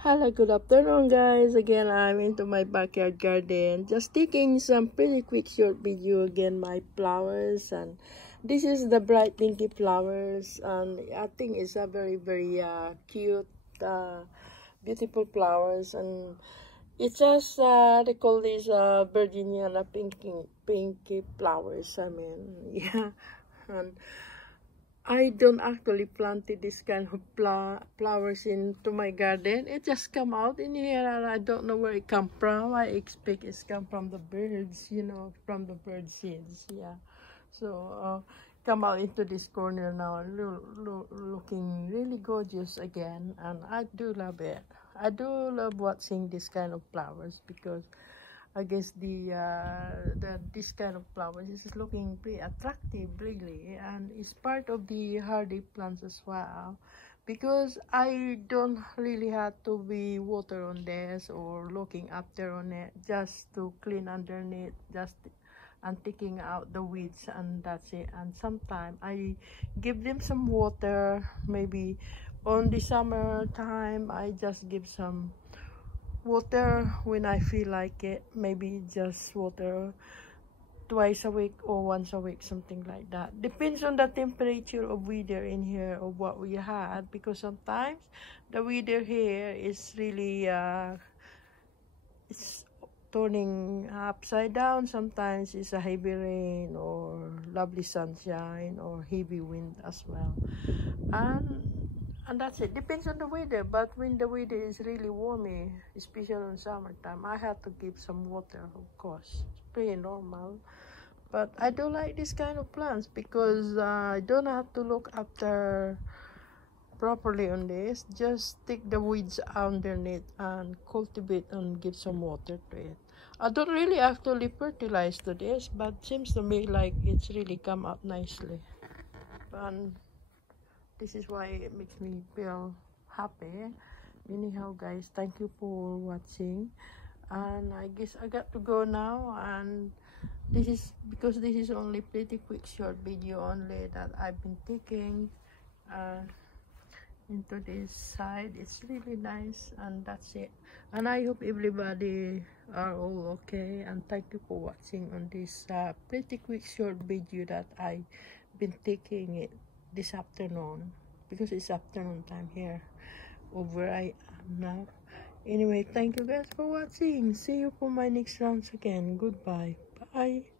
Hello, good afternoon guys. Again, I'm into my backyard garden. Just taking some pretty quick short video again, my flowers. And this is the bright pinky flowers. And I think it's a very cute, beautiful flowers. And it's just, they call these Virginia pinky flowers. I mean, yeah. And I don't actually planted this kind of flowers into my garden. It just come out in here and I don't know where it come from. I expect it's come from the birds, from the bird seeds. Yeah. So come out into this corner now, looking really gorgeous again, and I do love it. I do love watching this kind of flowers because I guess this kind of flowers is looking pretty attractive really, and it's part of the hardy plants as well, because I don't really have to be water on this or looking after on it, just to clean underneath, just and taking out the weeds, and that's it. And sometimes I give them some water, maybe on the summer time I just give some water when I feel like it, maybe just water twice a week or once a week, something like that. Depends on the temperature of weather in here or what we had, because sometimes the weather here is really it's turning upside down. Sometimes it's a heavy rain or lovely sunshine or heavy wind as well, and that's it. Depends on the weather. But when the weather is really warmy, especially in summertime, I have to give some water, of course. It's pretty normal. But I do like this kind of plants because I don't have to look after properly on this. Just take the weeds underneath and cultivate and give some water to it. I don't really actually fertilize to this, but seems to me like it's really come up nicely. And this is why it makes me feel happy. Anyhow guys, thank you for watching, and I guess I got to go now. And this is because this is only pretty quick short video only that I've been taking into this side. It's really nice, and that's it. And I hope everybody are all okay, and thank you for watching on this pretty quick short video that I've been taking it this afternoon, because it's afternoon time here over I am now. Anyway, thank you guys for watching. See you for my next rounds again. Goodbye. Bye.